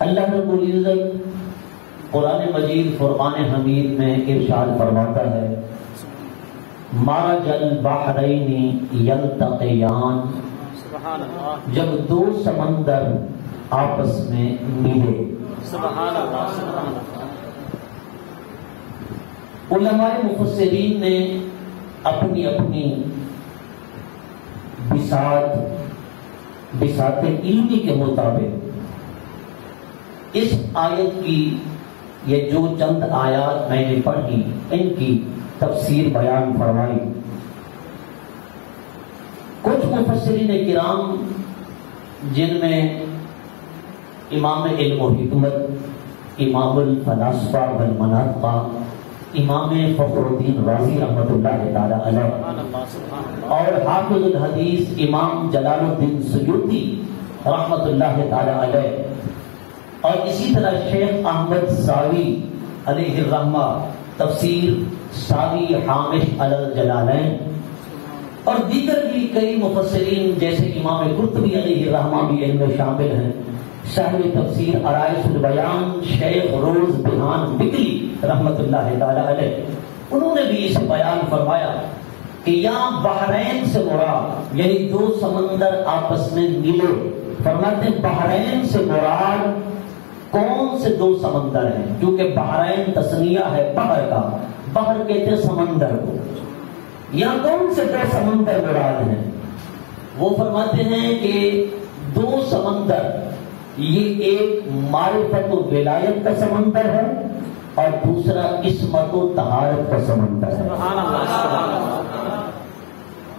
اللہ رب العزت قرآن مجید فرقان حمید میں ارشاد فرماتا ہے مرج البحرین یلتقیان، جب دو سمندر آپس میں ملے۔ سبحان اللہ سبحان اللہ۔ علماء مفسرین نے اپنی اپنی بساط علمی کے مطابق اس آیت کی یہ جو چند آیات میں نے پڑھی ان کی تفسیر بیان فرمائی۔ کچھ مفسرین کرام جن میں امام علم و حکمت، امام الفلاسفہ والمناطق، امام فخر الدین رازی رحمۃ اللہ تعالی علیہ اور حافظ الحدیث امام جلال الدین سیوطی رحمۃ اللہ تعالی علیہ، اور اسی طرح شیخ احمد ساوی علیہ الرحمہ تفسیر ساوی حامش علی الجلالین، اور دیگر بھی کئی مفسرین جیسے امام قرطبی علیہ الرحمہ بھی ان میں شامل ہیں، صاحب تفسیر عرائش البیان شیخ روز بہان بکلی رحمۃ اللہ تعالی علیہ، انہوں نے بھی اسے بیان فرمایا کہ یہاں بحرین سے مراد یعنی دو سمندر آپس میں ملے، فرماتے ہیں بحرین سے مراد کون سے دو سمندر ہیں، کیونکہ بحرین تسنیہ ہے بحر کا، بحر کہتے ہیں سمندر کو، یہاں کون سے دو سمندر مراد ہیں؟ وہ فرماتے ہیں کہ دو سمندر، یہ ایک معرفت و ولایت کا سمندر ہے اور دوسرا عصمت و طہارت کا سمندر ہے۔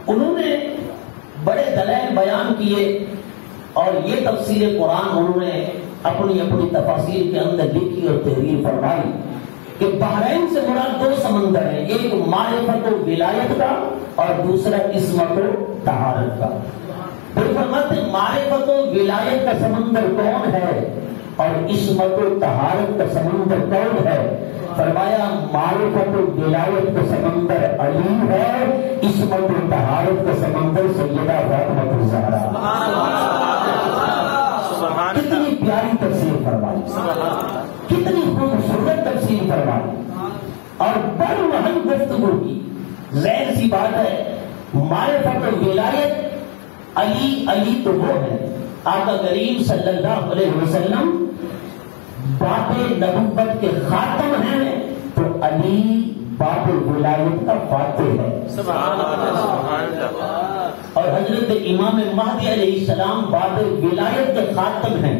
انہوں نے بڑے دلائل بیان کیے اور یہ تفسیر قرآن انہوں نے اپنی اپنی تفاسیر کے اندر لکھی اور تحریر فرمائی کہ بحرین سے مراد دو سمندر ہیں، ایک معرفت و ولایت کا اور دوسرا عصمت و طہارت کا۔ پھر فرماتے ہیں معرفت و ولایت کا سمندر کون ہے اور عصمت و طہارت کا سمندر کون ہے؟ فرمایا معرفت و ولایت کا سمندر علی ہے، عصمت و طہارت کا سمندر سیدہ فاطمہ الزہرا۔ کتنی پیاری تفسیر فرمائی، کتنی خوبصورت تفسیر فرمائی اور بڑی اہم گفتگو کی۔ ظاہر سی بات ہے معرفت و ولایت علی، علی تو وہ ہے آقا کریم صلی اللہ علیہ وسلم باب نبوت کے خاتم ہیں، تو علی باب ولایت کا فاتح ہے۔ سبحان اللہ سبحان اللہ۔ اور حضرت امام مہدی علیہ السلام باب ولایت کے خاتم ہیں،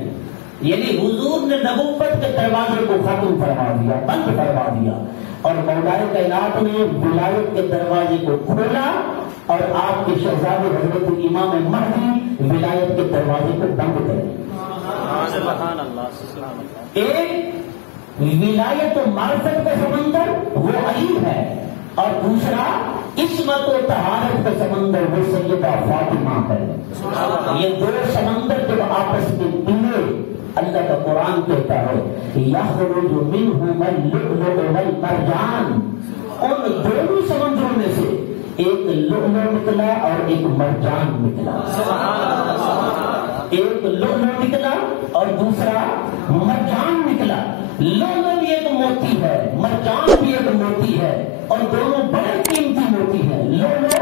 یعنی حضور نے نبوت کے دروازے کو ختم فرما دیا، بند فرما دیا، اور مولا کائنات نے ولایت کے دروازے کو کھولا اور آپ کے شہزادے حضرت امام مہدی ولایت کے دروازے کو بند کرے۔ سبحان اللہ سبحان اللہ۔ ایک ولایت و معرفت کا سمندر وہ علی ہے اور دوسرا عصمت و طہارت کا سمندر وہ سیدہ فاطمہ ہے۔ یہ دو سمندر جب آپس میں ملے، اللہ کا قرآن کہتا ہے یخرج منہما اللؤلؤ والمرجان، ان دونوں سمندروں میں سے ایک لؤلؤ نکلا اور ایک مرجان نکلا، ایک لؤلؤ نکلا اور دوسرا مرجان نکلا۔ لؤلؤ بھی ایک موتی ہے، مرجان بھی ایک موتی ہے، اور دونوں بڑے قیمتی موتی ہیں۔ لؤلؤ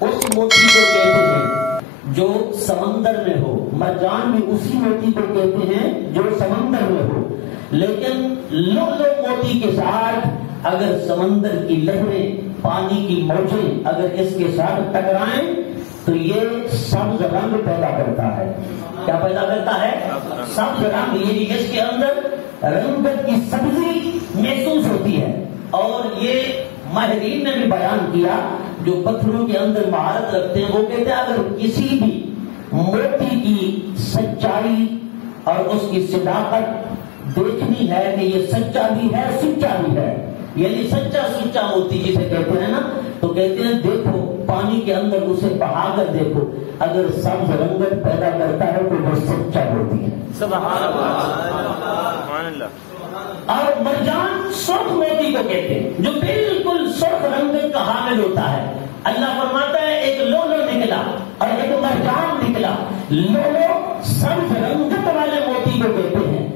اس موتی کو کہتے ہیں جو سمندر میں ہو، مرجان بھی اسی موتی کو کہتے ہیں جو سمندر میں ہو، لیکن لؤلؤ موتی کے ساتھ اگر سمندر کی لہریں، پانی کی موجیں اگر اس کے ساتھ ٹکرائیں تو یہ سبز رنگ پیدا کرتا ہے۔ کیا پیدا کرتا ہے؟ سبز رنگ، یعنی اس کے اندر رنگت کی سبزی محسوس ہوتی ہے۔ اور یہ ماہرین نے بھی بیان کیا جو پتھروں کے اندر مہارت رکھتے ہیں، وہ کہتے ہیں اگر کسی بھی موتی کی سچائی اور اس کی صداقت دیکھنی ہے کہ یہ سچا بھی ہے سچا بھی ہے، یعنی سچا سچا موتی جسے کہتے ہیں نا، تو کہتے ہیں دیکھو پانی کے اندر اسے بہا کر دیکھو، اگر سبز رنگت پیدا کرتا ہے تو وہ سچا موتی ہے۔ سبحان اللہ۔ اور مرجان سرخ موتی کو کہتے ہیں جو بالکل سرخ رنگت کا حامل ہوتا ہے۔ اللہ فرماتا ہے ایک لؤلؤ نکلا اور ایک مرجان نکلا۔ لؤلؤ سبز رنگت والے موتی کو کہتے ہیں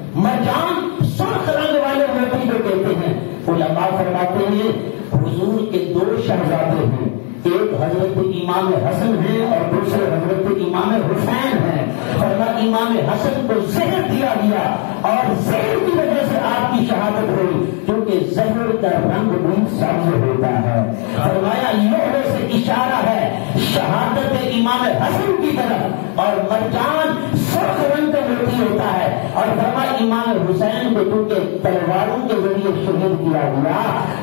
کے دو شہزادے ہیں، ایک حضرت امام حسن ہیں اور دوسرے حضرت امام حسین ہیں۔ فرمایا امام حسن کو زہر دیا گیا اور زہر کی وجہ سے آپ کی شہادت ہوئی، کیونکہ زہر کا رنگ بھی سبز ہوتا ہے۔ فرمایا لوہے سے اشارہ ہے شہادت امام حسن کی طرف، اور مرجان سرخ رنگ کا موتی ہوتا ہے۔ اور فرمایا امام حسین کو چونکہ تلواروں کے ذریعے شہید کیا گیا،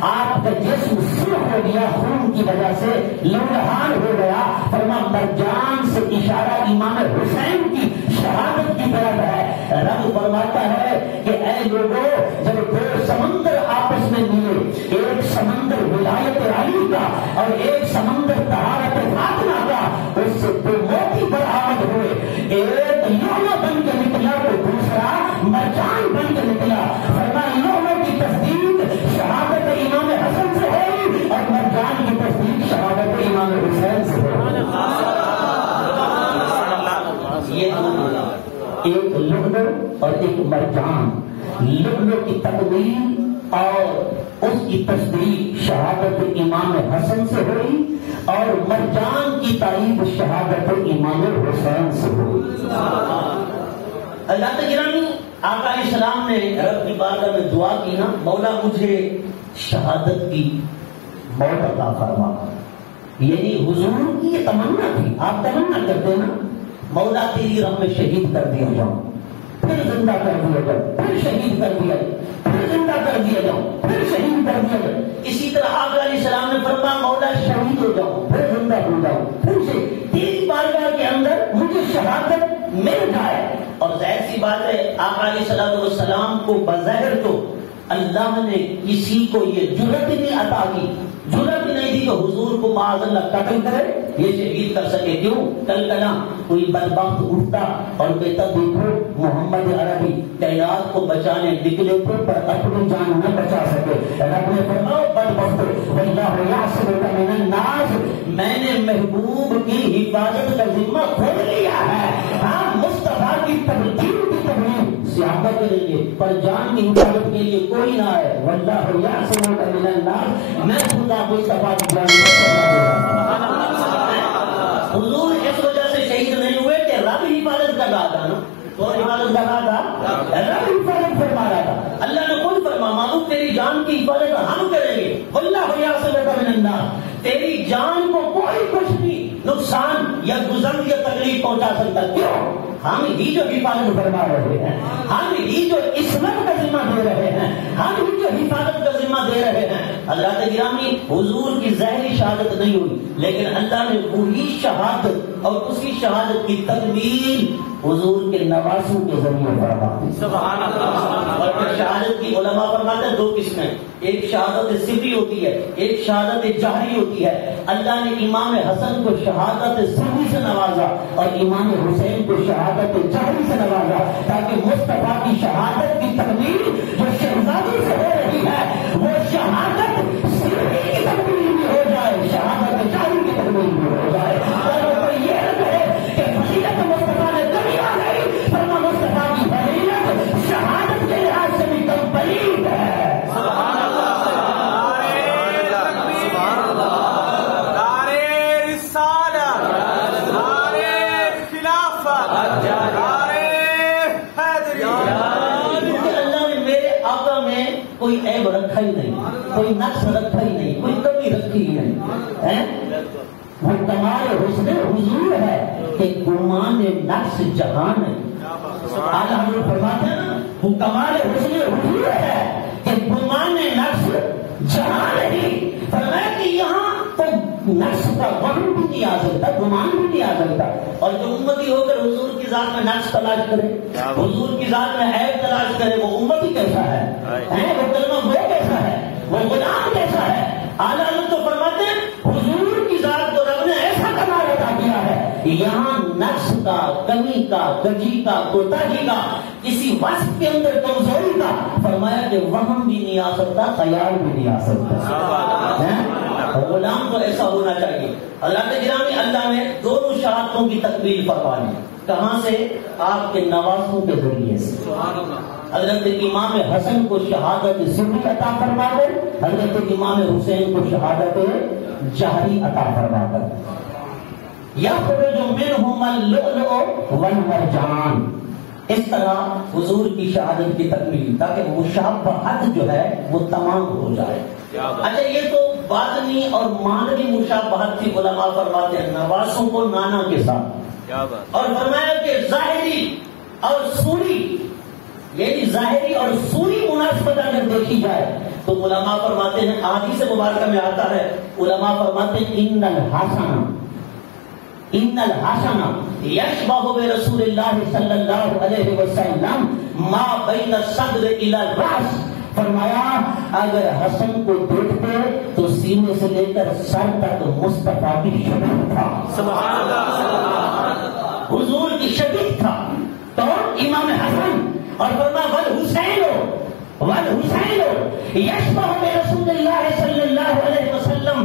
آپ کا جسم سرخ ہو گیا خون کی وجہ سے، لہوحان ہو گیا۔ فرمایا مرجان سے اشارہ امام حسین کی شہادت کی طرف ہے۔ رب فرماتا ہے کہ اے لوگوں، جب دو سمندر آپس میں ملے، ایک سمندر ولایت علی کا اور ایک سمندر طہارت فاطمہ کا، اس سے دو موتی برآمد ہوئے، ایک لؤلؤ بن کے نکلا تو دوسرا مرجان بن کے نکلا۔ فرمایا لؤلؤ کی تصدیق شہادت امام حسن سے ہوئی اور مرجان کی تصدیق شہادت امام حسین سے ہوئی۔ یہ ایک لؤلؤ اور ایک مرجان، لؤلؤ کی تکمیل اور اس کی تصدیق شہادت امام حسن سے ہوئی اور مرجان کی تائید شہادت امام حسین سے ہوئی۔ اللہ گرامی، آقا علیہ السلام نے رب کی بارگاہ میں دعا کی نا، مولا مجھے شہادت کی موت عطا فرما، یعنی حضور کی یہ تمنا تھی۔ آپ تمنا کرتے نا مولا تیری راہ میں شہید کر دیا جاؤں، پھر زندہ کر دیا جاؤں، پھر شہید کر دیا جاؤں، پھر زندہ کر دیا جاؤں، پھر شہید کر دیا جاؤں۔ اسی طرح آقا علیہ السلام نے فرمایا مولا شہید ہو جاؤں، پھر زندہ ہو جاؤں، پھر سے تیری بارگاہ کے اندر مجھے شہادت مل جائے۔ اور ظاہر سی بات ہے آقا علیہ السلام کو بظاہر تو اللہ نے کسی کو یہ جرأت نہیں عطا کی، جرأت نہیں دی کہ حضور کو معاذ اللہ قتل کرے، یہ شہید کر سکے۔ کیوں؟ کل کلا کوئی بدبخت اٹھتا اور کہتا دیکھو محمد عربی کائنات کو بچانے نکلے تھے پر اپنی جان نہ بچا سکے۔ رب نے فرمایا بدبخت واللہ یعصمک من الناس، میں نے محبوب کی حفاظت کا ذمہ خود لیا ہے۔ ہاں مصطفیٰ کی تبلیغ کی تبلیغ صحابہ کریں گے پر جان کی حفاظت کے لیے کوئی نہ آئے۔ واللہ یعصمک من الناس، میں خدا مصطفیٰ کی جان حضور اس وجہ سے شہید نہیں ہوئے کہ رب حفاظت کر رہا تھا نا، کون حفاظت کر رہا تھا؟ رب حفاظت فرما رہا تھا۔ اللہ نے خود فرمایا معلوم تیری جان کی حفاظت ہم کریں گے، واللہ یعصمک من الناس، تیری جان کو کوئی کچھ بھی نقصان یا گزر یا تکلیف پہنچا سکتا۔ کیوں؟ ہم ہی جو حفاظت فرما رہے ہیں، ہم ہی جو عصمت کا ذمہ دے رہے ہیں، ہم ہی جو حفاظت کا ذمہ دے رہے ہیں۔ اللہ گرامی، حضور کی ظاہری شہادت نہیں ہوئی لیکن اللہ نے وہی شہادت اور اسی شہادت کی تکمیل حضور کے نواسوں کے ذریعے فرما دی۔ سبحان اللہ۔ اور پھر شہادت کی علماء فرماتے ہیں دو قسمیں، ایک شہادت سری ہوتی ہے، ایک شہادت جہری ہوتی ہے۔ اللہ نے امام حسن کو شہادت سری سے نوازا اور امام حسین کو شہادت جہری سے نوازا، تاکہ مصطفیٰ کی شہادت کی تکمیل جو شہزادی سے ہو رہی ہے وہ شہادت سری کی تکمیل بھی ہو جائے، شہادت جہری کی تکمیل بھی ہو جائے۔ اور وہ یہ نہ کہے کہ فضیلت مصطفیٰ نے کمی آ گئی، فرما مصطفیٰ کی فضیلت شہادت کے لحاظ سے بھی کمپلیٹ ہے۔ کوئی عیب رکھا ہی نہیں، کوئی نقص رکھا ہی نہیں، کوئی کمی رکھی ہی نہیں۔ وہ کمال حسن حضور ہے کہ گمان نقص جہان ہے۔ اعلیٰ حضرت فرماتے ہیں نا وہ کمال حسن حضور ہے کہ گمان نقص جہان نہیں۔ فرمایا کہ یہاں تو نقص کا وہم بھی نہیں آ سکتا، گمان بھی نہیں آ سکتا۔ اور جو امتی ہو کر حضور کی ذات میں نقص تلاش کرے، حضور کی ذات میں عیب تلاش کرے، وہ امتی کیسا ہے؟ وہ کلمہ گو کیسا ہے؟ وہ غلام کیسا ہے؟ اعلیٰ حضرت تو فرماتے ہیں حضور کی ذات کو رب نے ایسا کمال عطا کیا ہے یہاں نقص کا، کمی کا، کجی کا، کوتاہی کا، کسی وصف کے اندر کمزوری کا، فرمایا کہ وہم بھی نہیں آ سکتا، خیال بھی نہیں آ سکتا۔ غلام تو ایسا ہونا چاہیے۔ اللہ گرامی، اللہ نے دونوں شہادتوں کی تکمیل فرمائی، کہاں سے؟ آپ کے نوازوں کے ذریعے سے۔ حضرت امام حسن کو شہادت سری عطا فرما کر حضرت امام حسین کو شہادت جہری عطا فرما کر یخرج منہما اللؤلؤ والمرجان، اس طرح حضور کی شہادت کی تکمیل تاکہ مشابہت جو ہے وہ تمام ہو جائے۔ اچھا یہ تو باطنی اور معنوی مشابہت تھی، علماء فرماتے ہیں نواسوں کو نانا کے ساتھ، اور فرمایا کہ ظاہری اور صوری یعنی ظاہری اور صوری مناسبت اگر دیکھی جائے تو علماء فرماتے ہیں حدیث مبارکہ میں آتا ہے، علماء فرماتے ہیں ان الحسن یشبہ برسول اللہ صلی اللہ علیہ وسلم ما بین الصدر الی الراس، فرمایا اگر حسن کو دیکھتے تو سینے سے لے کر سر تک مصطفیٰ کی شبیہ تھا، سبحان اللہ، حضور کی شبیہ تھا۔ تو امام حسن اور فرمایا والحسین یشبہ برسول اللہ صلی اللہ علیہ وسلم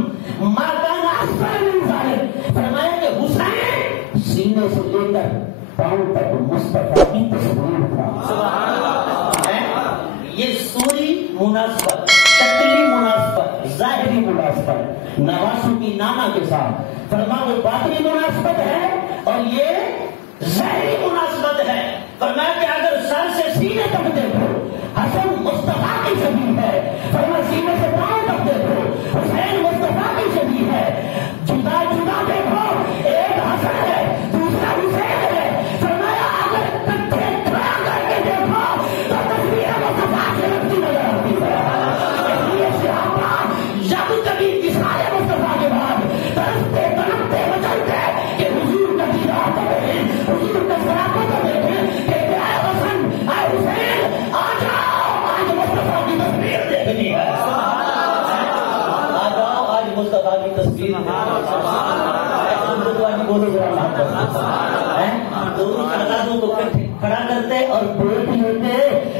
ما کان اسفل من ذلک، فرمایا کہ حسین سینے سے لے کر پاؤں تک مصطفیٰ کی تصویر تھا، سبحان اللہ۔ یہ سوری مناسبت، شکلی مناسبت، ظاہری مناسبت نواسوں کی نانا کے ساتھ، فرمایا وہ باطنی مناسبت ہے اور یہ ظاہری مناسبت ہے۔ فرمایا کہ اگر سر سے سینے تک دیکھو حسن مصطفیٰ کی شبیہ ہے، فرمایا سینے سے پاؤں تک دیکھو حسین مصطفیٰ کی شبیہ ہے، جدا جدا دیکھو ایک حسن ہے دوسرا حسین ہے، فرمایا اگر کٹھے کھڑا کر کے دیکھو تو تصویر مصطفیٰ سے لگتی نظر آتی ہے۔ اس لیے صحابہ جب کبھی کسائے مصطفیٰ کے بعد ترستے تڑپتے مچلتے کہ حضور کا دیدار کریں، حضور کا سراپا کریں کہ اے حسن اے حسین آ جاؤ آج مصطفیٰ کی تصویر دیکھنی ہے، آ جاؤ آج مصطفیٰ کی تصویر شہزادوں کو کھڑا کرتے اور دیکھ لیتے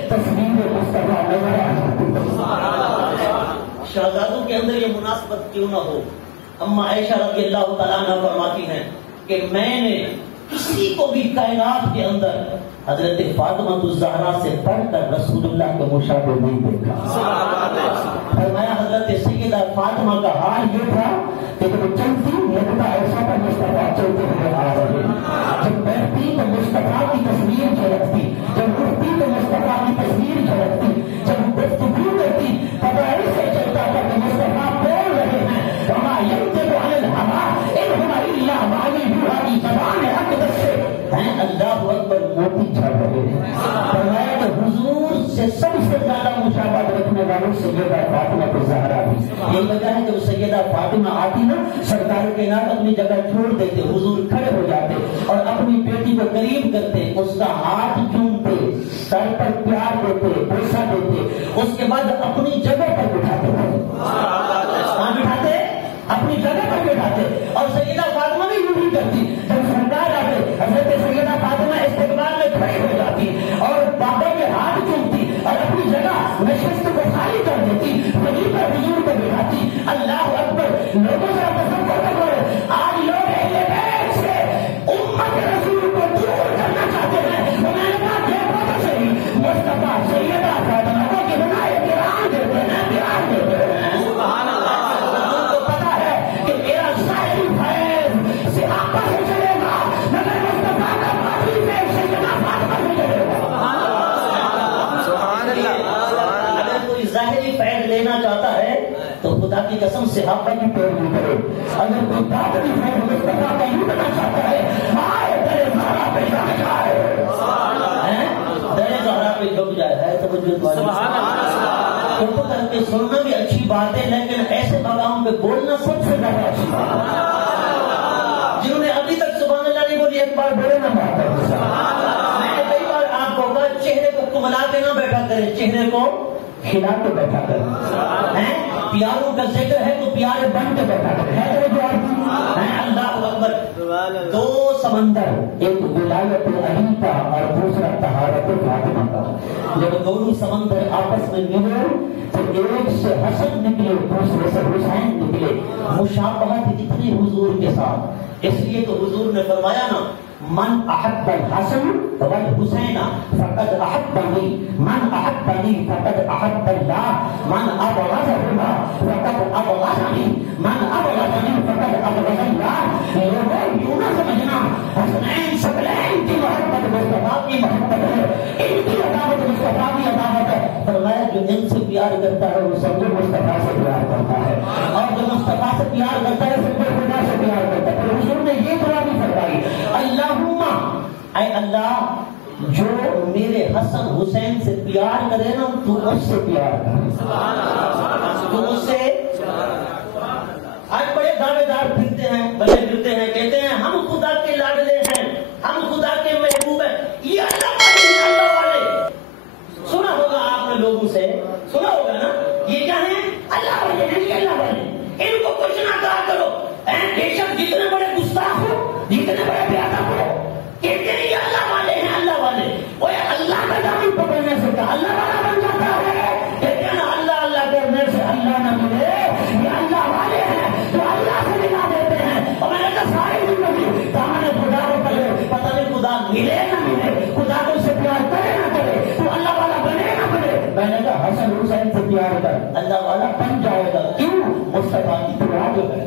تصویر مصطفیٰ نظر آ جاتی۔ شہزادوں کے اندر یہ مناسبت کیوں نہ ہو؟ اما عائشہ رضی اللہ تعالیٰ عنہ فرماتی ہیں کہ میں نے کسی کو بھی کائنات کے اندر حضرت فاطمہ الزہرا سے بڑھ کر رسول اللہ کے مشابہ نہیں دیکھا۔ فرمایا حضرت سیدہ فاطمہ کا حال یہ تھا کہ جب چلتی لگتا ایسا پر مصطفیٰ چلتے ہوئے آ رہے، جب بیٹھتی تو مصطفیٰ کی تصویر جھلکتی، جب اٹھتی تو مصطفیٰ کی تصویر جھلکتی، جب گفتگو کرتی پتہ ایسے چلتا تھا کہ مصطفیٰ بول رہے ہیں، وما ينطق عن الهوى ان هو الا وحی یوحی کی زبان حق سے ہیں، اللہ اکبر موتی جھڑ رہے ہیں۔ فرمایا کہ حضور سے سب سے زیادہ مشابہت رکھنے والوں سیدہ فاطمہ الزہرا بھی، یہی وجہ ہے کہ وہ سیدہ فاطمہ آتی نا سرکار کائنات اپنی جگہ چھوڑ دیتے، حضور کھڑے ہو جاتے اور اپنی بیٹی کو قریب کرتے، اس کا ہاتھ چومتے، سر پر پیار دیتے، بوسہ دیتے، اس کے بعد اپنی جگہ پر بٹھاتے تھے، کہاں بٹھاتے؟ اپنی جگہ پر بٹھاتے، اور سیدہ فاطمہ بھی یوں ہی کرتی، جب سرکار آتے حضرت سیدہ فاطمہ استقبال میں کھڑی ہو جاتی اور بابا کے ہاتھ چومتی اور اپنی جگہ نشست کو خالی کر دیتی، وہیں پر حضور کو بٹھاتی۔ اللہ اکبر، لوگوں سے تصور کرو آج لوگ اہل بیت سے امت رسول کو دور کرنا چاہتے ہیں، انہوں نے کہا دیکھو تو صحیح مصطفیٰ سیدہ فاطمہ کو کتنا احترام دیتے ہیں، پیار دیتے ہیں، سبحان اللہ۔ چاہتا ہے تو خدا کی قسم صحابہ کی پیروی کرو، اگر کوئی باطنی فیض مصطفیٰ کا یوں کرنا چاہتا ہے آئے در زہرا پہ جا جائے، در زہرا پہ جھک جائے، ہے توجہ چپ کر کے سننا بھی اچھی بات ہے، لیکن ایسے مقام پہ بولنا سب سے زیادہ اچھی بات ہے۔ جنہوں نے ابھی تک سبحان اللہ نہیں بولی ایک بار بولے نہ بات ہے۔ میں نے کئی بار آپ کو کہا چہرے کو کملا کے نہ بیٹھا کریں، چہرے کو کھلا کے بیٹھا کریں، پیاروں کا ذکر ہے تو پیارے بن کے بیٹھا کریں، ہے جو اللہ اکبر۔ دو سمندر، ایک ولایت علی کا اور دوسرا طہارت فاطمہ کا، جب دونوں سمندر آپس میں ملے تو ایک سے حسن نکلے دوسرے سے حسین نکلے، مشابہت اتنی حضور کے ساتھ، اس لیے تو حضور نے فرمایا نا من احب الحسن والحسین فقد احبنی، من احبنی فقد احب اللہ، من ابغضہما فقد ابغضنی، من ابغضنی فقد ابغض اللہ۔ لوگوں یوں نہ سمجھنا حسنین شکلین کی محبت مصطفیٰ کی محبت ہے، ان کی عداوت مصطفیٰ کی عداوت ہے۔ فرمایا جو ان سے پیار کرتا ہے وہ سب مصطفیٰ سے پیار کرتا ہے، اور جو مصطفیٰ سے پیار کرتا ہے سب خدا سے پیار کرتا ہے۔ پھر حضور نے یہ دعا بھی فرمائی، اللہم اے اللہ جو میرے حسن حسین سے پیار کرے نا تو اس سے پیار کرے، تو اس سے۔ آج بڑے دعوے دار پھرتے ہیں، بڑے پھرتے ہیں، کہتے ہیں ہم خدا کے لاڈلے ہیں، ہم خدا کے محبوب ہیں، یہ اللہ والے ہیں، اللہ والے۔ سنا ہوگا آپ نے لوگوں سے، سنا ہوگا نا، یہ کیا ہے؟ اللہ والے ہیں، یہ اللہ والے ہیں، ان کو کچھ نہ کہا کرو۔ بے شک جتنے بڑے گستاخ ہو، جتنے بڑے بیادب ہو، کہتے ہیں یہ اللہ والے ہیں، اللہ والے۔ وہ اللہ کا دامن پکڑنے سے کیا اللہ والا بن جاتا ہے؟ کہتے ہیں نا اللہ اللہ کرنے سے اللہ نہ ملے، یہ اللہ والے ہیں تو اللہ سے ملا دیتے ہیں۔ اور میں نے کہا ساری زندگی دامن خدا کو پکڑے، پتہ نہیں خدا ملے نہ ملے، خدا کو سے پیار کرے نہ کرے، تو اللہ والا بنے نہ بنے۔ میں نے کہا حسن حسین سے پیار کر اللہ والا بن جائے گا، کیوں؟ مصطفیٰ کی دعا جو ہے،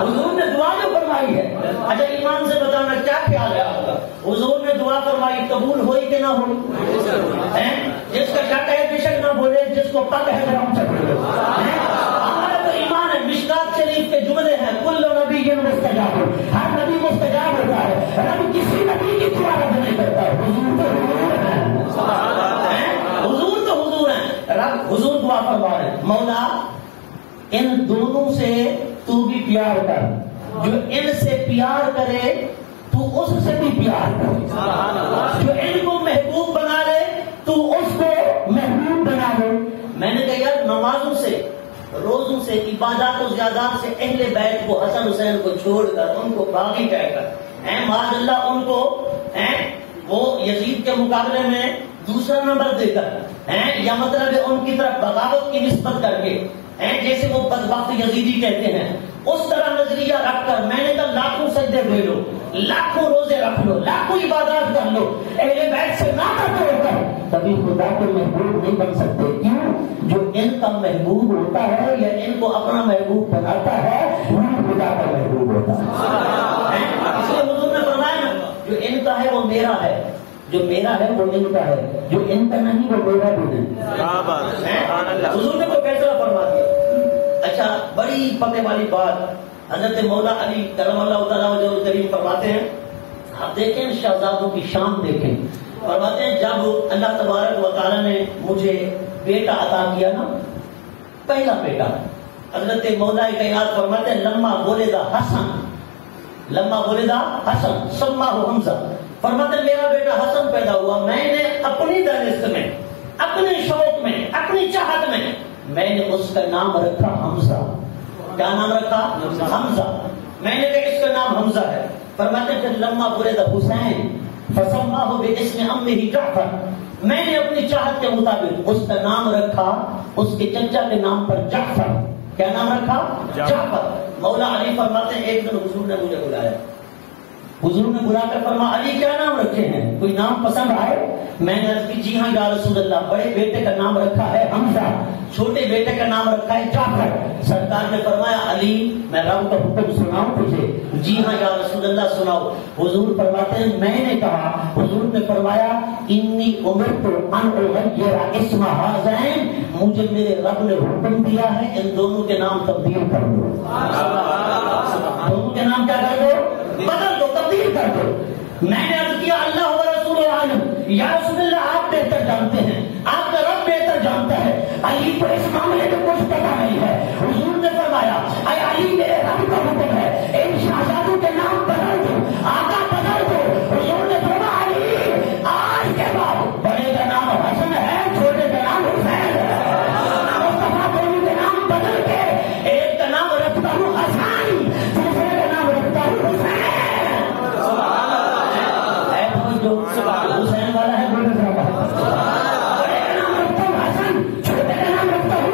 حضور نے دعا جو فرمائی ہے۔ اچھا ایمان سے بتانا کیا خیال ہے آپ کا؟ حضور نے دعا فرمائی، قبول ہوئی کہ نہ ہوئی؟ جس کا شک ہے بے شک نہ بولے، جس کو پک ہے ہم سے بولے۔ ہمارا تو ایمان ہے، مشکات شریف کے جملے ہیں، کل نبی مستجاب، ہر نبی مستجاب ہوتا ہے، رب کسی نبی کی دعا رد نہیں کرتا۔ حضور تو حضور ہے، حضور تو حضور ہے، رب حضور دعا فرما رہے ہیں، مولا ان دونوں سے تو بھی پیار کر، جو ان سے پیار کرے تو اس سے بھی پیار کر، جو ان کو محبوب بنا لے تو اس کو محبوب بنا لے۔ میں نے کہا یار نمازوں سے، روزوں سے، عبادات و زیادات سے اہل بیت کو، حسن حسین کو چھوڑ کر، ان کو باغی کہہ کر، معاذ اللہ ان کو وہ یزید کے مقابلے میں دوسرا نمبر دے کر، یا مطلب ان کی طرف بغاوت کی نسبت کر کے، جیسے وہ بدبخت یزیدی کہتے ہیں، اس طرح نظریہ رکھ کر میں نے کہا لاکھوں سجدے دے لو، لاکھوں روزے رکھ لو، لاکھوں عبادات کر لو، اہل بیت سے ناطہ توڑ کر کبھی خدا کے محبوب نہیں بن سکتے۔ کیوں؟ جو ان کا محبوب ہوتا ہے یا ان کو اپنا محبوب بناتا ہے وہ خدا کا محبوب ہوتا ہے۔ اس لیے حضور نے فرمایا نا جو ان کا ہے وہ میرا ہے، جو میرا ہے وہ ان کا ہے، جو ان کا نہیں وہ میرا بھی نہیں۔ حضور نے کوئی فیصلہ فرما دیا۔ اچھا بڑی پتے والی بات حضرت مولا علی کرم اللہ تعالیٰ وجہ الکریم فرماتے ہیں، آپ دیکھیں شہزادوں کی شان دیکھیں، فرماتے ہیں جب اللہ تبارک و تعالیٰ نے مجھے بیٹا عطا کیا نا، پہلا بیٹا، حضرت مولا کائنات فرماتے ہیں لما ولد حسن، لما ولد حسن سماہ حمزہ، فرماتے ہیں میرا بیٹا حسن پیدا ہوا، میں نے اپنی دانست میں، اپنے شوق میں، اپنی چاہت میں نے اس کا نام رکھا حمزہ۔ کیا نام رکھا؟ حمزہ۔ میں نے کہا اس کا نام حمزہ ہے۔ فرماتے ہیں لما ولد حسین فسماہ باسم امہ جعفر، میں نے اپنی چاہت کے مطابق اس کا نام رکھا اس کے چچا کے نام پر جعفر۔ کیا نام رکھا؟ جعفر۔ مولا علی فرماتے ہیں ایک دن حضور نے مجھے بلایا، حضور نے بلا کر فرمایا علی کیا نام رکھے ہیں، کوئی نام پسند آئے؟ میں نے عرض کی جی ہاں یا رسول اللہ، بڑے بیٹے کا نام رکھا ہے حمزہ، چھوٹے بیٹے کا نام رکھا ہے جعفر۔ سرکار نے فرمایا علی میں رب کا حکم سناؤں تجھے؟ جی ہاں یا رسول اللہ سناؤ۔ حضور فرماتے ہیں میں نے کہا، حضور نے فرمایا انی امرت ان اغیر اسم ہذین، مجھے میرے رب نے حکم دیا ہے ان دونوں کے نام تبدیل کر دو، دونوں کے نام کیا کر دو؟ بدل دو، تبدیل کر دو۔ میں نے عرض کیا اللہ و رسول عالم، یا رسول اللہ آپ بہتر جانتے ہیں، آپ کا رب بہتر جانتا ہے، علی کو اس معاملے میں کچھ پتا نہیں ہے۔ حضور نے فرمایا اے علی میرے رب کا حکم ہے ان شہزادوں کے نام بدل دو، آقا بدل دو۔ حضور نے فرمایا علی آج کے بعد بڑے کا نام حسن ہے، چھوٹے کا نام حسین ہے، مصطفیٰ دونوں کے نام بدل کے ایک کا نام رکھتا ہوں حسن، دوسرے کا نام رکھتا ہوں حسین۔ حسین والا ہے، بڑے کا نام رکھتا ہوں حسن، چھوٹے کا نام رکھتا ہوں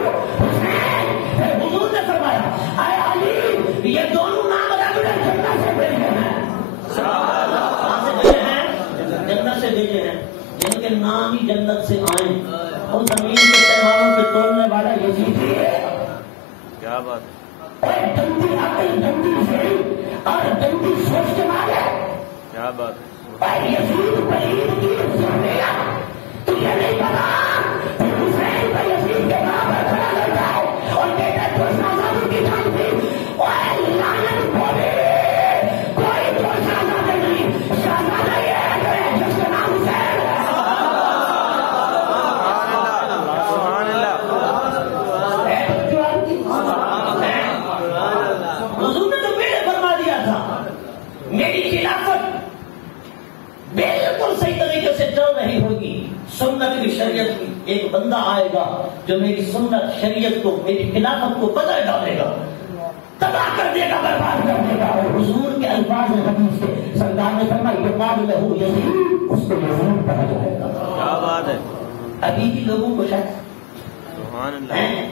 جن کے نام ہی جنت سے آئیں، اور زمین کے پیمانوں کے تولنے والا یزید ہے۔ کیا بات ہے، اور گندی عقل، گندی ذہن اور گندی سوچ کے والے، کیا بات ہے، اور یزید پلید کی ذریعہ، تو یہ نہیں پتا کہ حسین کا یزید کے برابر کھڑا کر جائے اور کہتے تو شہزادوں کی جان تھی، اور لعنت بولے کوئی تو شہزادہ نہیں، شہزادہ یہ ہے جس کا نام حسین ہے۔ سبحان اللہ، حضور نے تو پہلے فرما دیا تھا میری خلافت بالکل صحیح طریقے سے چل رہی ہوگی، سنت کی شریعت کی ایک بندہ آئے گا جو میری سنت شریعت کو، میری خلافت کو بدل ڈالے گا، تباہ کر دے گا، برباد کر دے گا۔ اور حضور کے الفاظ حدیث سے سرکار نے فرمایا یقال لہو یزید، اس کو یزید کہا جائے گا۔ کیا بات ہے، ابھی بھی لوگوں کو شک سبحان اللہ، ہیں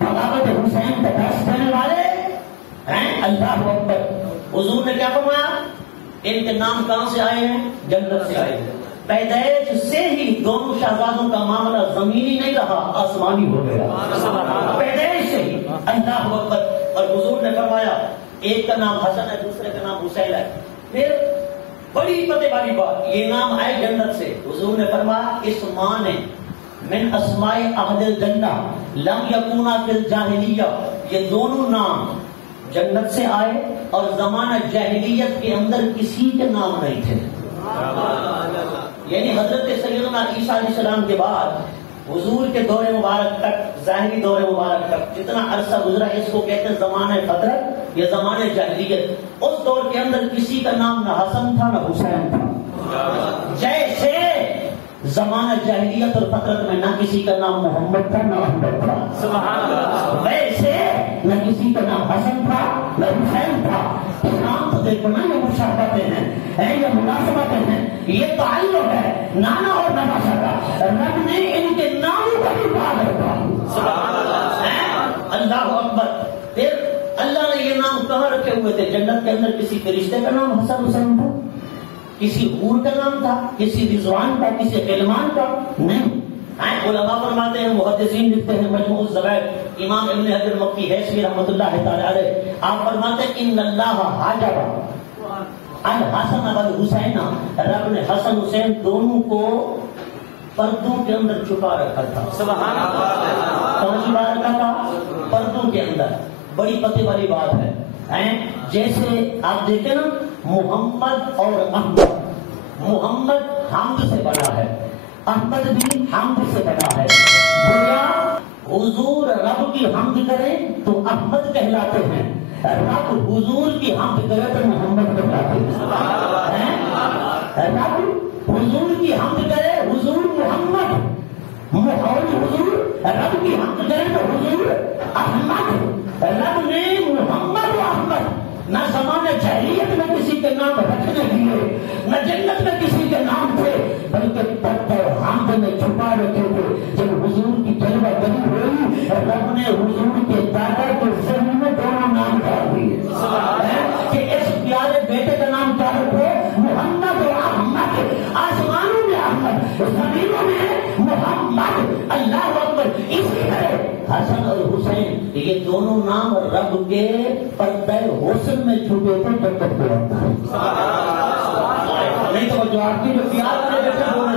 بغاوت حسین کا درس دینے والے ہیں، اللہ اکبر۔ حضور نے کیا فرمایا؟ ان کے نام کہاں سے آئے ہیں؟ جنت سے آئے ہیں۔ پیدائش سے ہی دونوں شہزادوں کا معاملہ زمینی نہیں رہا، آسمانی ہو گیا، پیدائش سے ہی، اللہ اکبر۔ اور حضور نے فرمایا ایک کا نام حسن ہے، دوسرے کا نام حسین ہے۔ پھر بڑی پتے والی بات، یہ نام آئے جنت سے۔ حضور نے فرمایا اس ماں نے من اسماء اہل الجنہ لم یکونا فی الجاہلیہ، یہ دونوں نام جنت سے آئے اور زمانہ جاہلیت کے اندر کسی کے نام نہیں تھے۔ یعنی حضرت سیدنا عیسیٰ علیہ السلام کے بعد حضور کے دور مبارک تک، ظاہری دور مبارک تک جتنا عرصہ گزرا، اس کو کہتے ہیں زمانہ فطرت یا زمانہ جاہلیت۔ اس دور کے اندر کسی کا نام نہ حسن تھا نہ حسین تھا، جیسے زمانہ جاہلیت اور فطرت میں نہ کسی کا نام محمد تھا نہ احمد تھا، سبحان اللہ، ویسے نہ کسی کا نام حسن تھا نہ حسین تھا۔ نام تو دیکھو نا، یہ مشابہتیں ہیں، یہ مناسبتیں ہیں، یہ تعلق ہے نانا اور نواسا کا۔ رب نے ان کے ناموں کا بھی پا رکھا، سبحان اللہ، اللہ اکبر۔ پھر اللہ نے یہ نام کہاں رکھے ہوئے تھے؟ جنت کے اندر کسی فرشتے کا نام حسن حسین تھا، کسی حور کا نام تھا، کسی رضوان کا، کسی غلمان کا نہیں۔ علماء فرماتے ہیں، محدثین لکھتے ہیں مجموع الزوائد، امام ابن حجر مکی حیثمی رحمۃ اللہ تعالی علیہ، آپ فرماتے ہیں ان اللہ حاجب الحسن والحسین، رب نے حسن حسین دونوں کو پردوں کے اندر چھپا رکھا تھا۔ سبحان اللہ، کون سی بات رکھا تھا؟ پردوں کے اندر۔ بڑی پتے والی بات ہے، جیسے آپ دیکھیں نا محمد اور احمد، محمد حمد سے بنا ہے، احمد بھی حمد سے بنا ہے۔ گویا حضور رب کی حمد کریں تو احمد کہلاتے ہیں، رب حضور کی حمد کرے تو محمد کہلاتے ہیں۔ رب حضور کی حمد کرے حضور محمد، اور حضور رب کی حمد کرے تو حضور احمد۔ رب نے محمد و احمد نہ زمانے جاہلیت میں کسی کے نام رکھنے دیے، نہ جنت میں کسی کے نام تھے، بلکہ پتھر حمد میں چھپا رکھے تھے۔ جب حضور کی جلوہ گری ہوئی، رب نے حضور کے دادا کے ذہن میں دونوں نام ڈال دیے کہ اس پیارے بیٹے کا نام کیا رکھو؟ محمد و احمد۔ آسمانوں میں احمد، زمینوں میں محمد، اللہ اکبر۔ اسی طرح حسن اور حسین یہ دونوں نام رب کے پردہ حسن میں چھپے تھے جب تک کے وقت نہیں تو جو آپ کی جو پیار میں بیٹھے بولے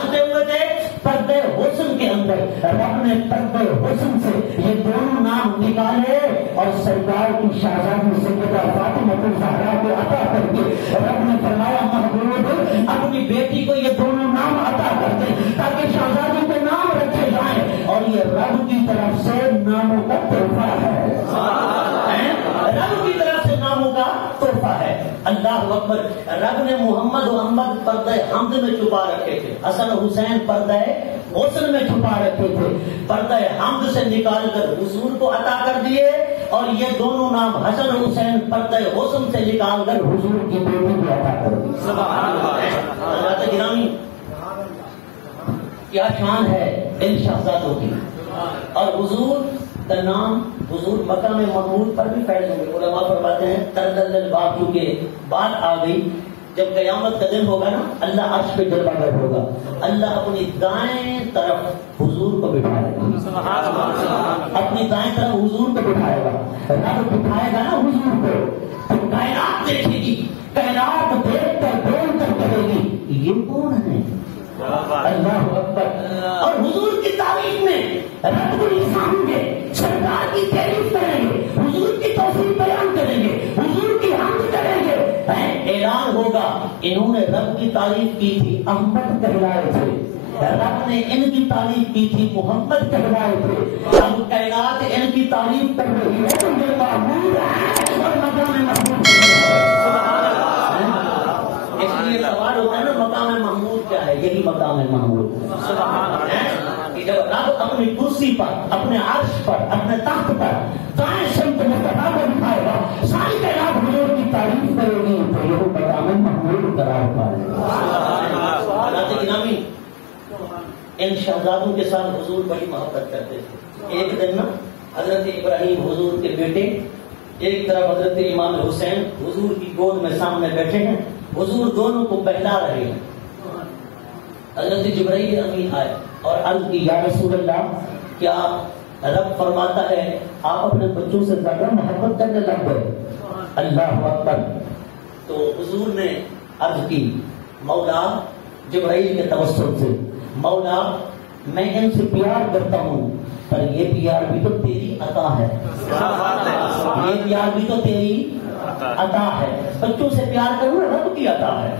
چھپے ہوئے تھے پردہ حسن کے اندر، رب نے پردہ حسن سے یہ دونوں نام نکالے اور سرکار کی شہزادی سیدہ فاطمہ الزہرا کو عطا کر کے رب نے فرمایا محبوب اپنی بیٹی کو یہ دونوں نام عطا کر دے تاکہ شہزادی کے نام رکھے جائیں، اور یہ رب کی طرف سے ناموں کا تحفہ ہے، رب کی طرف سے ناموں کا تحفہ ہے۔ اللہ اکبر۔ رب نے محمد و احمد پردہ حمد میں چھپا رکھے تھے، حسن حسین پردہ حسن میں چھپا رکھے تھے، پردہ حمد سے نکال کر حضور کو عطا کر دیے، اور یہ دونوں نام حسن حسین پردہ حسن سے نکال کر حضور کی بیٹی کو عطا کر دی۔ سبحان اللہ، حضرت گرامی کیا شان ہے ان شہزادوں کی، اور حضور کا نام حضور مکہ میں محمود پر بھی فیض ہوئے۔ علماء فرماتے ہیں تردل بات، چونکہ بات آ گئی جب قیامت کا دن ہوگا نا، اللہ عرش پہ جلوہ گر ہوگا، اللہ اپنی دائیں طرف حضور کو بٹھائے گا، اپنی دائیں طرف حضور کو بٹھائے گا، رب بٹھائے گا نا حضور کو، تو کائنات دیکھے گی، کائنات دیکھ کر بول کر کہے گی یہ کون ہے؟ اللہ اکبر۔ اور حضور کی تعریف میں رب کو نشان گے، سرکار کی تعریف کریں گے، حضور کی توصیف بیان کریں گے، حضور کی حمد کریں گے، اعلان ہوگا انہوں نے رب کی تعریف کی تھی احمد کہلائے تھے، رب نے ان کی تعریف کی تھی محمد کہلائے تھے، اب کائنات ان کی تعریف کر رہی ہے تو یہ معمول ہے اور مقام محمود ہے۔ اس لیے سوال ہوتا ہے نا مقام محمود کیا ہے؟ یہی مقام محمود کہ جب رب اپنی کرسی پر، اپنے عرش پر، اپنے تخت پر دائیں سمت مصطفیٰ کو دکھائے گا، ساری کائنات حضور کی تعریف کرے گی تو یہ مقام محمود قرار پائے گا۔ ان شہزادوں کے ساتھ حضور بڑی محبت کرتے تھے۔ ایک دن نا حضرت ابراہیم حضور کے بیٹے ایک طرف حضرت امام حسین حضور کی گود میں سامنے بیٹھے ہیں، حضور دونوں کو بہلا رہے ہیں۔ حضرت جبرائیل امین آئے اور عرض کی یا رسول اللہ کیا رب فرماتا ہے آپ اپنے بچوں سے زیادہ محبت کرنے لگ گئے؟ اللہ اکبر۔ تو حضور نے عرض کی مولا جبرائیل کے توسط سے، مولا میں ان سے پیار کرتا ہوں پر یہ پیار بھی تو تیری عطا ہے، یہ پیار بھی تو تیری عطا ہے، بچوں سے پیار کرنا رب کی عطا ہے۔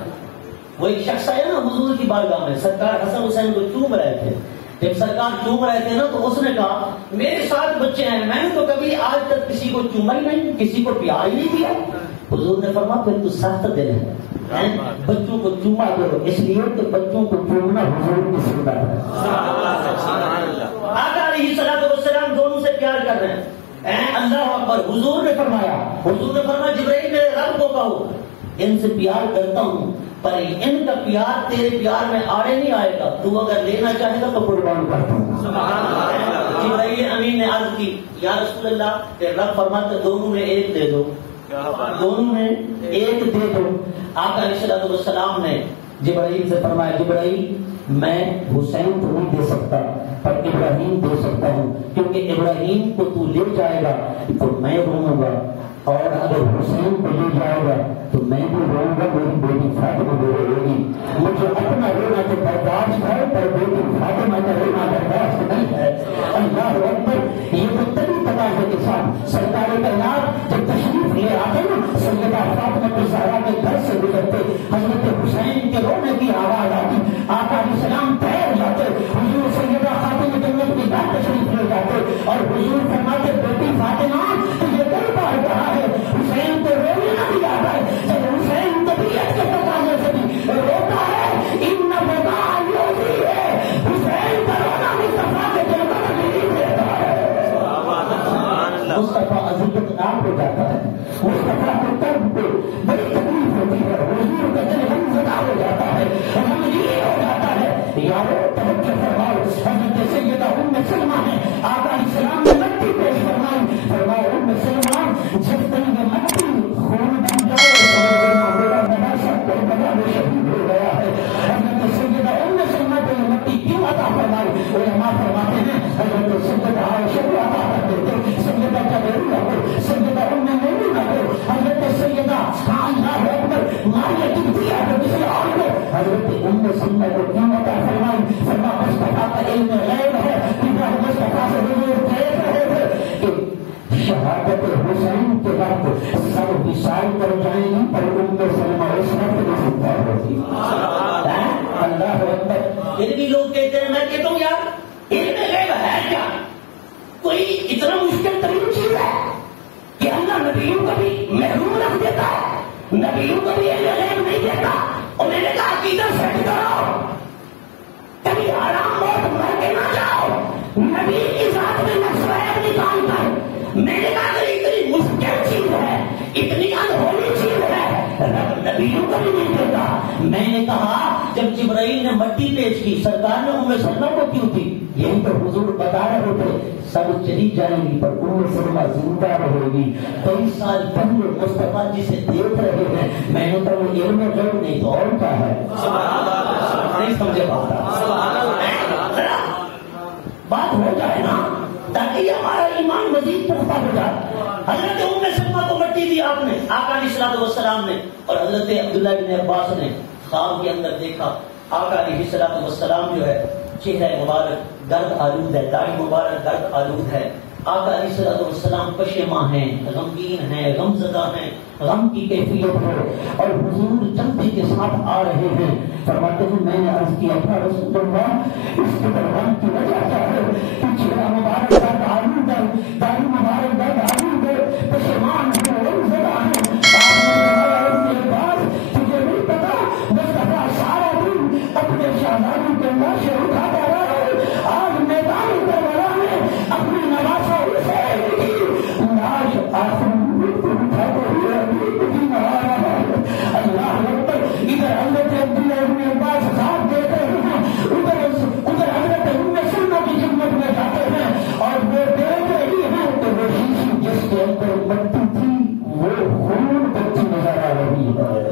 وہ ایک شخص آیا نا حضور کی بارگاہ میں، سرکار حسن حسین کو چوم رہے تھے، جب سرکار چوم رہے تھے نا تو اس نے کہا میرے 7 بچے ہیں، میں نے تو کبھی آج تک کسی کو چوما ہی نہیں، کسی کو پیار ہی نہیں دیا۔ حضور نے فرمایا پھر تو سخت دل ہے، بچوں کو چوما کرو، اس لیے کہ بچوں کو چومنا حضور کی سنت ہے۔ آقا علیہ الصلوۃ والسلام دونوں سے پیار کر رہے ہیں، اللہ اکبر۔ حضور نے فرمایا جبرائیل میرے رب کو کہو ان سے پیار کرتا ہوں پر ان کا پیار تیرے پیار میں آڑے نہیں آئے گا، تو اگر لینا چاہے گا تو قربان کرتا ہوں۔ جبرائیل امین نے عرض کی یا رسول اللہ کہ رب فرماتے دونوں میں ایک دے دو، دونوں میں ایک دے دو۔ آقا علیہ الصلوۃ والسلام نے جبرائیل سے فرمایا جبرائیل میں حسین کو نہیں دے سکتا پر ابراہیم دے سکتا ہوں، کیونکہ ابراہیم کو تو لے جائے گا تو میں روں گا، اور اگر حسین کو لے جائے گا تو میں بھی روں گا، میری بیٹی فاطمہ بھی روے گی۔ مجھے اپنا رونا تو برداشت ہے پر بیٹی فاطمہ کا رونا برداشت نہیں ہے۔ اللہ اکبر۔ یہ تو تبھی تقاضے کے ساتھ سرکار کائنات جب تشریف لے آتے نا سیدہ فاطمہ الزہرا کے گھر سے گزرتے، حضرت حسین کے رونے کی آواز آتی، آقا علیہ السلام ٹھہر جاتے، حضور سیدہ فاطمہ جنت کی گھر تشریف لے جاتے اور حضور فرماتے بیٹی فاطمہ تو یہ کئی بار کہا ہے حسین کو رونے نہ دیا ہے، جب حسین طبیعت کے تقاضے سے بھی روتا ہے ان بدا یوزی ہے، حسین کا رونا مصطفیٰ کے جلوہ میں نہیں دیتا ہے۔ مصطفیٰ عزیزت نام ہو جاتا ہے، مصطفیٰ کے قلب پہ بڑی تکلیف ہوتی ہے، حضور کا دل غمزدہ ہو جاتا ہے، غمگین ہو جاتا ہے۔ یارو توجہ فرماؤ، حضرت سیدہ ام سلمہ ہے، آقا علیہ السلام نے مٹی پیش فرمائی، فرمایا ام سلمہ جب تک یہ مٹی خون بن جائے سمجھنا میرا نواسا کربلا میں شہید ہو گیا ہے۔ حضرت سیدہ ام سلمہ کو یہ مٹی کیوں عطا فرمائی؟ علماء فرماتے ہیں حضرت سیدہ عائشہ کو عطا کرتے تھے، سیدہ جبیریہ کو، سیدہ ام مومنہ کو، حضرت سیدہ اللہ اکبر ماریہ قبطیہ کو، کسی اور کو حضرت ام سلمہ کو کیوں عطا فرمائی؟ فرمایا مصطفیٰ کا علم غیب ہے، کیونکہ مصطفیٰ سے حضور دیکھ رہے تھے کہ شہادت حسین کے وقت سب وصال کر جائیں گی پر ام سلمہ اس وقت نہیں زندہ ہوتی۔ اللہ اکبر۔ پھر بھی لوگ کہتے ہیں، میں کہتا ہوں یار علم غیب ہے کیا؟ کوئی اتنا مشکل ترین چیز ہے کہ اللہ نبیوں کو بھی محروم رکھ دیتا ہے، نبیوں کو بھی علم غیب نہیں دیتا۔ اور میں نے کہا عقیدہ سیٹ کرو، کبھی آرام موت مر کے نہ جاؤ، نبی کی ذات میں نقص عیب نکال کر۔ میں نے کہا کہ اتنی مشکل چیز ہے، اتنی انہولی چیز ہے، رب نبیوں کو بھی نہیں دیتا۔ میں نے کہا جب جبرائیل نے مٹی پیش کی سرکار نے ام سلمہ کو کیوں کی؟ یہی تو حضور بتا رہے تھے سب چلی جائیں گی پر ام سلمہ زندہ رہے گی. کئی سال پہلے مصطفیٰ جسے دیکھ رہے ہیں میں نے تو وہ علم غیب نہیں تو اور کیا ہے؟ نہیں سمجھے بات ہو جائے نا تاکہ ہمارا ایمان مزید پختہ ہو جائے. حضرت ام سلمہ کو مٹی دی آپ نے آقا علیہ الصلوۃ والسلام نے, اور حضرت عبداللہ بن عباس نے خواب کے اندر دیکھا آقا علیہ الصلوۃ والسلام جو ہے چہرہ مبارک درد آلود ہے, داڑھی مبارک درد آلود ہے. آقا علیہ الصلوۃ والسلام پشیماں ہیں, غمگین ہیں, غمزدہ ہیں, غم کی کیفیت ہے, اور حضور جلدی کے ساتھ آ رہے ہیں. فرماتے ہیں میں نے عرض کیا تھا رسول اللہ اس کے درمیان کی وجہ کیا ہے کہ چہرہ مبارک درد آلود ہے, داڑھی مبارک درد آلود ہے, پشیمان ہیں, غمزدہ ہیں. اپنے شہزادی کے لاشیں اٹھاتا رہا ہے. آج میدان کربلا میں اپنے نواسا لاش آسمان اٹھاتے ہوئے نہا رہا ہے. اللہ اکبر. ادھر حضرت عبداللہ بن عباس خواب دیکھتے ہیں, ادھر حضرت ام سلمہ کی خدمت میں جاتے ہیں اور وہ دیکھ رہی ہیں تو وہ شیشی جس کے اندر بتی تھی وہ خون بچی نظر آ رہی ہے.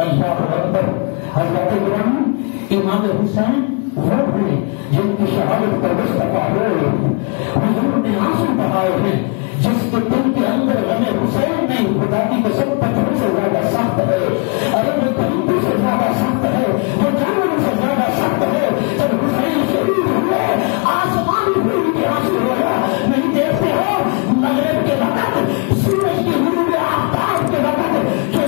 اللہ اکبر. حضرت ابراہیم امام حسین وہ ہیں جن کی شہادت پر مصطفیٰ ہوئے ہیں. حضور نے آنسو بہائے ہیں جس کے دل کے اندر غم حسین میں خدا کی قسم پتھر سے زیادہ سخت ہے. ارے وہ پرندوں سے زیادہ سخت ہے, وہ جانوروں سے زیادہ سخت ہے. جب حسین شہید ہوئے آسمان خون کے آنسو رویا. نہیں دیکھتے ہو مغرب کے وقت سورج کی غروب آفتاب کے وقت جو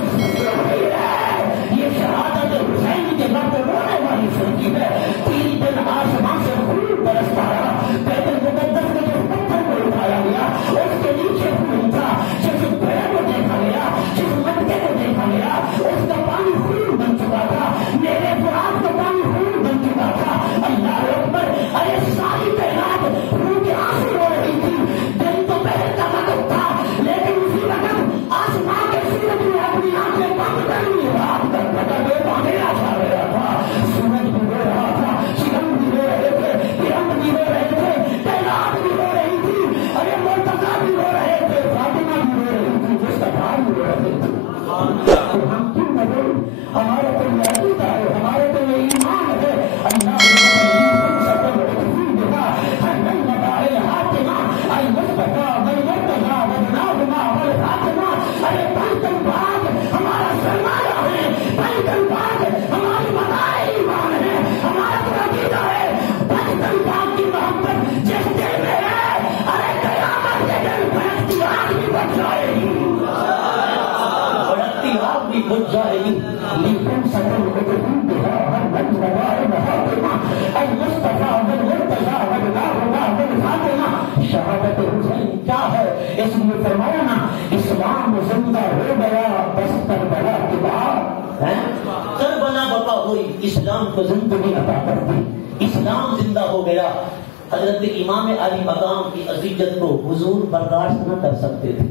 یہ شہادت حسین کے وقت رونے والی سنتی ہے. 3 دن آسمان سے خون برستا رہا. بیت المقدس میں جس پتھر کو اٹھایا گیا اس کے نیچے خون تھا. جس گھڑے کو دیکھا گیا, جس مٹکے کو دیکھا گیا, اس کا پانی خون بن چکا تھا. میرے فرات کا پانی خون بن چکا تھا. اللہ اکبر. ارے ساری کائنات خون کے آنسو رو رہی تھی. دن تو پہلے کا وقت تھا لیکن اسی وقت آسمان کے سورج نے اپنی آنکھیں بند کر لی. رات کا پتہ اندھیرا چھا رہا تھا. سورج بھی رو رہا تھا, چرند بھی رو رہے تھے, پرند بھی رو رہے تھے, کائنات بھی رو رہی تھی. ارے مرتضیٰ بھی رو رہے تھے, فاطمہ بھی رو رہی تھی, مصطفیٰ بھی رو رہے تھے. تو ہم کیوں نہ رو؟ ہمارا تو یہ عقیدہ ہے, ہمارا تو یہ ایمان ہے. اللہ ارے پنجم باغ ہمارا سرمایہ ہے, پنجم باغ ہماری مدار ایمان ہے. ہمارا تو عقیدہ ہے پنجم باغ کی محبت جس دل میں ہے ارے قیامت کے دن بھڑکتی آگ بھی بچ جائے گی, بھڑکتی آگ بھی بچ جائے گی. لیکن سکل ادھر ہر بند لگائے محاطمہ المصطفیٰ والمرتضیٰ واللہ والفاطمہ. شہادت حسین کیا ہے؟ اس لیے فرمایا نا اسلام زندہ ہو گیا بس کربلا کے بعد. کربلا بقا ہوئی اسلام کو زندگی عطا کرتی. اسلام زندہ ہو گیا. حضرت امام علی مقام کی عزیزت کو حضور برداشت نہ کر سکتے تھے.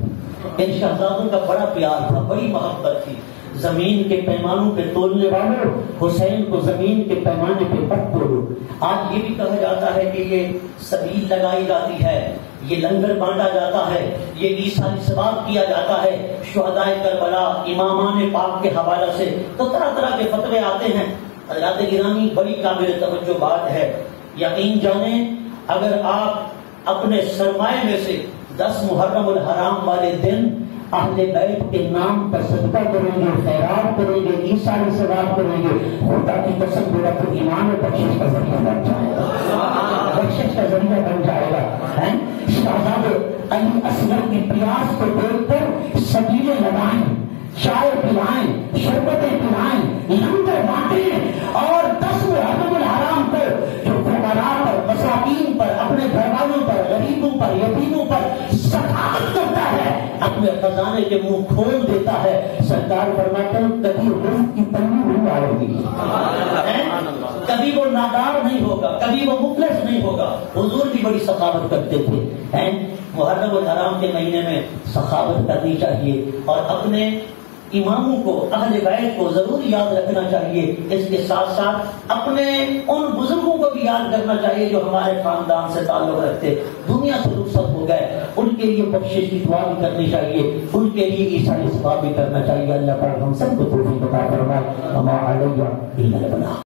ان شہزادوں کا بڑا پیار تھا, بڑی محبت تھی. زمین کے پیمانوں پہ تولنے والوں حسین کو زمین کے پیمانے پہ مت تولو. آج یہ بھی کہا جاتا ہے کہ یہ سبیل لگائی جاتی ہے, یہ لنگر بانٹا جاتا ہے, یہ عیسائی ثواب کیا جاتا ہے شہدائے کربلا امامان پاک کے حوالہ سے. تو طرح طرح کے فتوے آتے ہیں. حضرات گرامی بڑی قابل توجہ بات ہے. یقین جانیں اگر آپ اپنے سرمایہ میں سے 10 محرم الحرام والے دن اہل بیت کے نام پر صدقہ کریں گے, خیرات کریں گے, عیسائی ثواب کریں گے, خدا کی قسم میرا تو ایمان بخشش کا ذریعہ بن جائے گا, بخشش کا ذریعہ بن جائے گا. شہزادے علی اصغر کی پیاس کو دیکھ کر سبیلے لگائیں, چائے پلائیں, شربتیں پلائیں, لنگر بانٹیں اور 10 محرم الحرام پر جو فقراء پر, مساکین پر, اپنے گھر والوں پر, غریبوں پر, یتیموں پر سخاوت کرتا ہے, اپنے خزانے کے منہ کھول دیتا ہے. سرکار فرماتے ہیں کبھی رزق کی تنگی نہیں آئے گی, کبھی وہ نادار نہیں ہوگا, کبھی وہ مفلس نہیں ہوگا. حضور بھی بڑی سخاوت کرتے تھے. محرم الحرام کے مہینے میں سخاوت کرنی چاہیے اور اپنے اماموں کو، اہل بیت کو ضرور یاد رکھنا چاہیے. اس کے ساتھ ساتھ اپنے ان بزرگوں کو بھی یاد کرنا چاہیے جو ہمارے خاندان سے تعلق رکھتے، دنیا سے رخصت ہو گئے. ان کے لیے بخشش کی دعا بھی کرنی چاہیے، ان کے لیے ایسائی ثواب بھی کرنا چاہیے. اللہ پاک ہم سب کو توفیق عطا فرمائے. وما علیہ الا البلاغ.